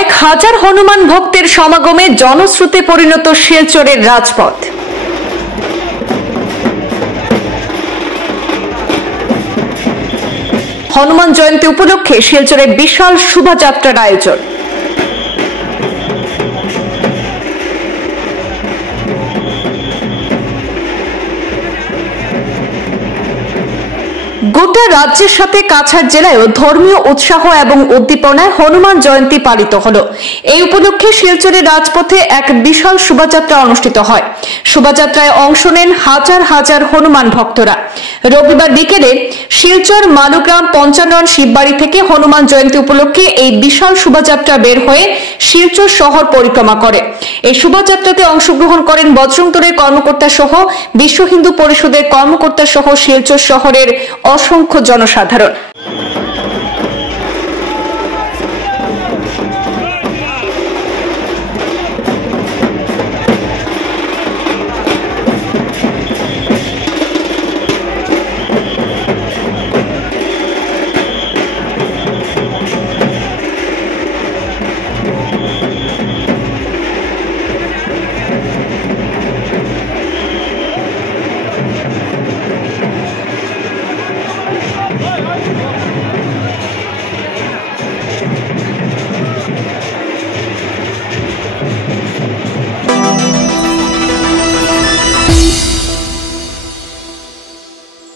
কয়েক হাজার হনুমান ভক্তের সমাগমে জনশ্রুতে পরিণত শিলচরের রাজপথ। হনুমান জয়ন্তী উপলক্ষে শিলচরে বিশাল শোভাযাত্রার আয়োজন। গোটা রাজ্যের সাথে কাছাড় জেলায়ও ধর্মীয় উৎসাহ এবং উদ্দীপনায় হনুমান জয়ন্তী পালিত হলো। এই উপলক্ষে শিলচরের রাজপথে এক বিশাল শোভাযাত্রা অনুষ্ঠিত হয়। শোভাযাত্রায় অংশ নেন হাজার হাজার হনুমান ভক্তরা। রবিবার বিকেলে শিলচর মালুগ্রাম 55 শিববাড়ি থেকে হনুমান জয়ন্তী উপলক্ষে এই বিশাল শোভাযাত্রা বের হয়ে শিলচর শহর পরিক্রমা করে। এই শোভাযাত্রাতে অংশগ্রহণ করেন বজরং দলের কর্মকর্তা সহ বিশ্ব হিন্দু পরিষদের কর্মকর্তা সহ শিলচর শহরের অসংখ্য জনসাধারণ।